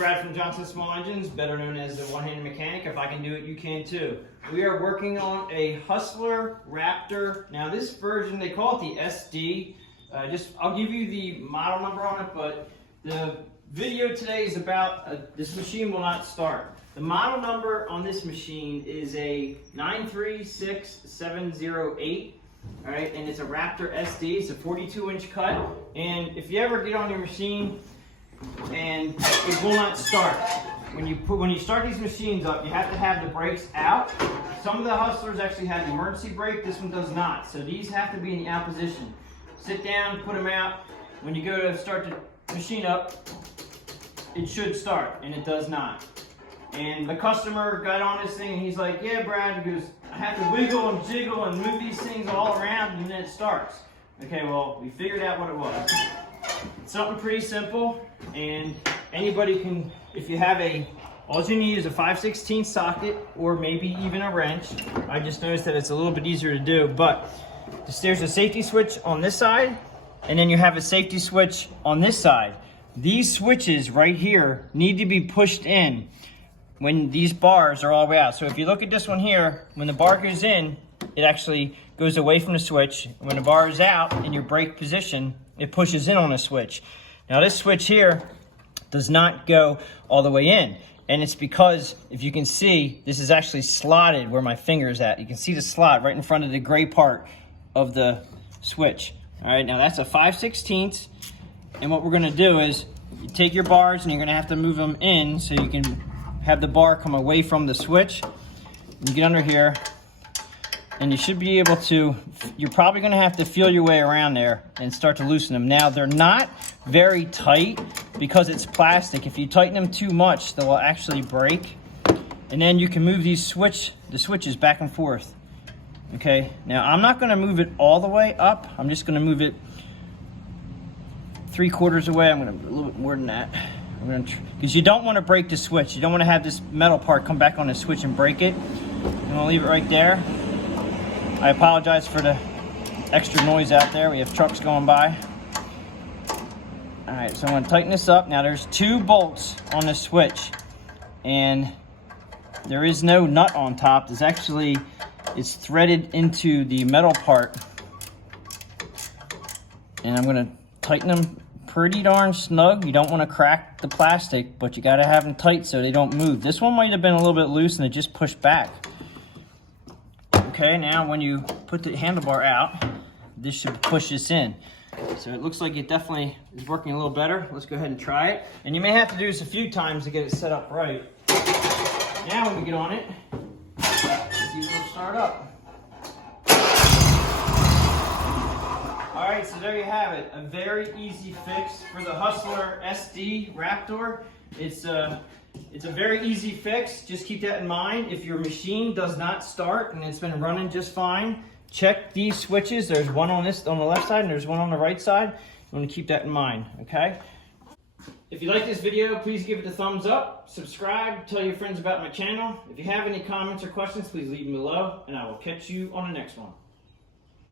Brad from Johnson Small Engines, better known as the one-handed mechanic. If I can do it, you can too. We are working on a Hustler Raptor. Now this version, they call it the SD. I'll give you the model number on it, but the video today is about this machine will not start. The model number on this machine is a 936708. All right, and it's a Raptor SD. It's a 42-inch cut. And if you ever get on your machine and it will not start, when you start these machines up, you have to have the brakes out. Some of the Hustlers actually have the emergency brake. This one does not. So these have to be in the out position. Sit down, put them out. When you go to start the machine up, it should start, and it does not. And the customer got on this thing and he's like, yeah, Brad, he goes, I have to wiggle and jiggle and move these things all around and then it starts. Okay, well, we figured out what it was. It's something pretty simple, and anybody can, if you have all you need is a 5/16 socket or maybe even a wrench. I just noticed that it's a little bit easier to do, but there's a safety switch on this side, and then you have a safety switch on this side. These switches right here need to be pushed in when these bars are all the way out. So if you look at this one here, when the bar goes in, it actually goes away from the switch. When the bar is out in your brake position, it pushes in on the switch. Now this switch here does not go all the way in. And it's because, if you can see, this is actually slotted where my finger is at. You can see the slot right in front of the gray part of the switch. All right, now that's a 5/16. And what we're gonna do is, you take your bars and you're gonna have to move them in so you can have the bar come away from the switch. You get under here, and you should be able to, you're probably gonna have to feel your way around there and start to loosen them. Now, they're not very tight because it's plastic. If you tighten them too much, they will actually break. And then you can move the switches back and forth. Okay, now I'm not gonna move it all the way up. I'm just gonna move it 3/4 away. I'm gonna a little bit more than that. Because you don't want to break the switch. You don't want to have this metal part come back on the switch and break it. I'm gonna leave it right there. I apologize for the extra noise out there. We have trucks going by. All right, so I'm gonna tighten this up. Now there's 2 bolts on the switch, and there is no nut on top. It's threaded into the metal part. And I'm gonna tighten them pretty darn snug. You don't want to crack the plastic, but you got to have them tight so they don't move. This one might have been a little bit loose and it just pushed back. Okay, now when you put the handlebar out, this should push this in. So it looks like it definitely is working a little better. Let's go ahead and try it. And you may have to do this a few times to get it set up right. Now when we get on it, let's see if it'll start up. All right, so there you have it. A very easy fix for the Hustler SD Raptor. It's a very easy fix. Just keep that in mind. If your machine does not start and it's been running just fine, check these switches. There's one on the left side and there's one on the right side. You want to keep that in mind, okay? If you like this video, please give it a thumbs up, subscribe, tell your friends about my channel. If you have any comments or questions, please leave them below, and I will catch you on the next one.